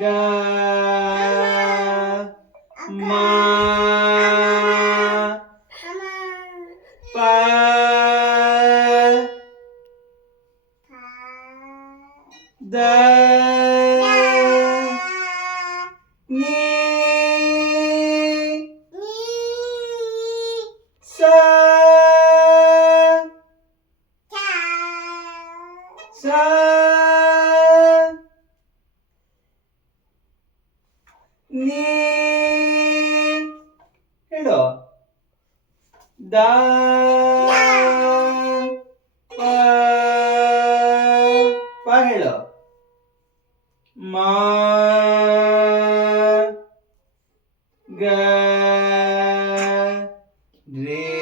ಗ ಮ ಪ ದ ನೀ ಸ ಸ ನೀ ಹೇಳು ದ ಪ ಪ ಹೇಳು ಮ ಗ ರೇ